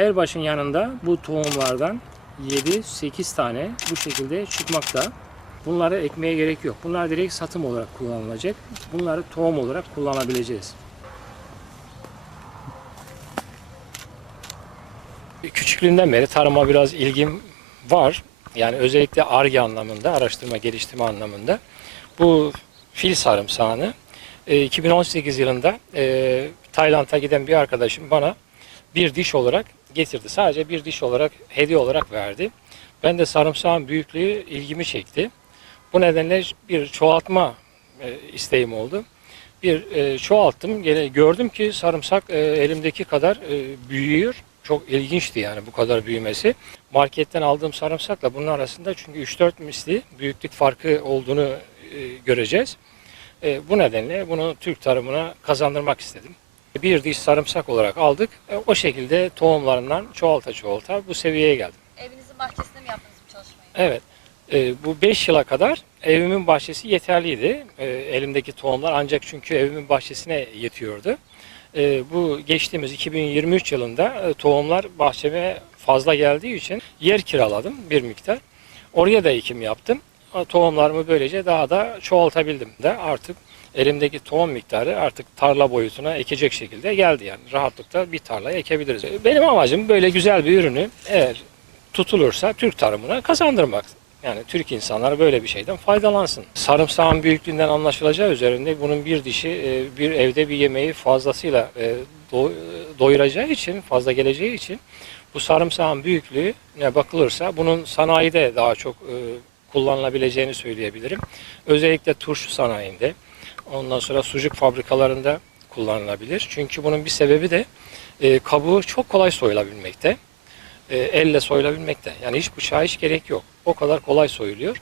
Her başın yanında bu tohumlardan 7-8 tane bu şekilde çıkmakta. Bunları ekmeye gerek yok. Bunlar direkt satım olarak kullanılacak. Bunları tohum olarak kullanabileceğiz. Küçüklüğümden beri tarıma biraz ilgim var. Yani özellikle ARGE anlamında, araştırma geliştirme anlamında. Bu fil sarımsağını e, 2018 yılında e, Tayland'a giden bir arkadaşım bana bir diş olarak getirdi. Sadece bir diş olarak hediye olarak verdi. Ben de sarımsağın büyüklüğü ilgimi çekti. Bu nedenle bir çoğaltma e, isteğim oldu. Bir e, çoğalttım. Gördüm ki sarımsak e, elimdeki kadar büyüyor. Çok ilginçti yani bu kadar büyümesi. Marketten aldığım sarımsakla bunun arasında çünkü 3-4 misli büyüklük farkı olduğunu göreceğiz. Bu nedenle bunu Türk tarımına kazandırmak istedim. Bir diş sarımsak olarak aldık. E, o şekilde tohumlarından çoğalta çoğalta bu seviyeye geldim. Evinizin bahçesinde mi yaptınız bu çalışmayı? Evet. E, bu 5 yıla kadar evimin bahçesi yeterliydi. E, elimdeki tohumlar ancak çünkü evimin bahçesine yetiyordu. E, bu geçtiğimiz 2023 yılında e, tohumlar bahçeme fazla geldiği için yer kiraladım bir miktar. Oraya da ekim yaptım. Tohumlarımı böylece daha da çoğaltabildim de artık elimdeki tohum miktarı artık tarla boyutuna ekecek şekilde geldi yani rahatlıkla bir tarlaya ekebiliriz. Benim amacım böyle güzel bir ürünü eğer tutulursa Türk tarımına kazandırmak. Yani Türk insanları böyle bir şeyden faydalansın. Sarımsağın büyüklüğünden anlaşılacağı üzerinde bunun bir dişi e, bir evde bir yemeği fazlasıyla e, do- doyuracağı için, fazla geleceği için bu sarımsağın büyüklüğüne bakılırsa bunun sanayide daha çok e, kullanılabileceğini söyleyebilirim. Özellikle turşu sanayinde, ondan sonra sucuk fabrikalarında kullanılabilir. Çünkü bunun bir sebebi de e, kabuğu çok kolay soyulabilmekte e, elle soyulabilmekte. Yani hiç bıçağa hiç gerek yok. O kadar kolay soyuluyor.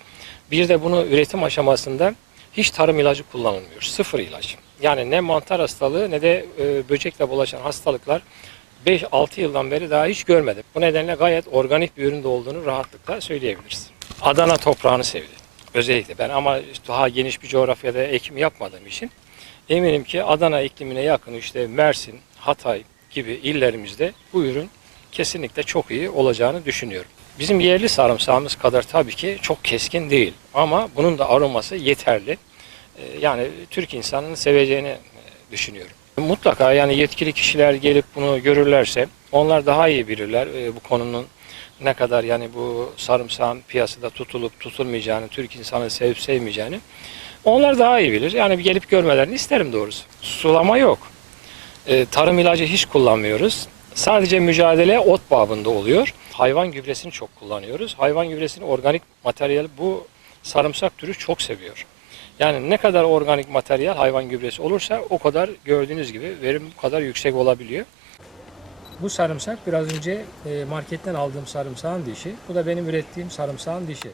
Bir de bunu üretim aşamasında hiç tarım ilacı kullanılmıyor. Sıfır ilaç. Yani ne mantar hastalığı ne de e, böcekle bulaşan hastalıklar 5-6 yıldan beri daha hiç görmedim. Bu nedenle gayet organik bir üründe olduğunu rahatlıkla söyleyebiliriz. Adana toprağını sevdi. Özellikle ben ama daha geniş bir coğrafyada ekim yapmadığım için eminim ki Adana iklimine yakın işte Mersin, Hatay gibi illerimizde bu ürün kesinlikle çok iyi olacağını düşünüyorum. Bizim yerli sarımsağımız kadar tabii ki çok keskin değil ama bunun da aroması yeterli. Ee, Yani Türk insanının seveceğini e, düşünüyorum. Mutlaka yani yetkili kişiler gelip bunu görürlerse onlar daha iyi bilirler e, bu konunun ne kadar yani bu sarımsağın piyasada tutulup tutulmayacağını, Türk insanı sevip sevmeyeceğini onlar daha iyi bilir. Yani bir gelip görmelerini isterim doğrusu. Sulama yok. E, tarım ilacı hiç kullanmıyoruz. Sadece mücadele ot babında oluyor. Hayvan gübresini çok kullanıyoruz. Hayvan gübresini organik materyal bu sarımsak türü çok seviyor. Yani ne kadar organik materyal hayvan gübresi olursa o kadar gördüğünüz gibi verim bu kadar yüksek olabiliyor. Bu sarımsak biraz önce e, marketten aldığım sarımsağın dişi. Bu da benim ürettiğim sarımsağın dişi.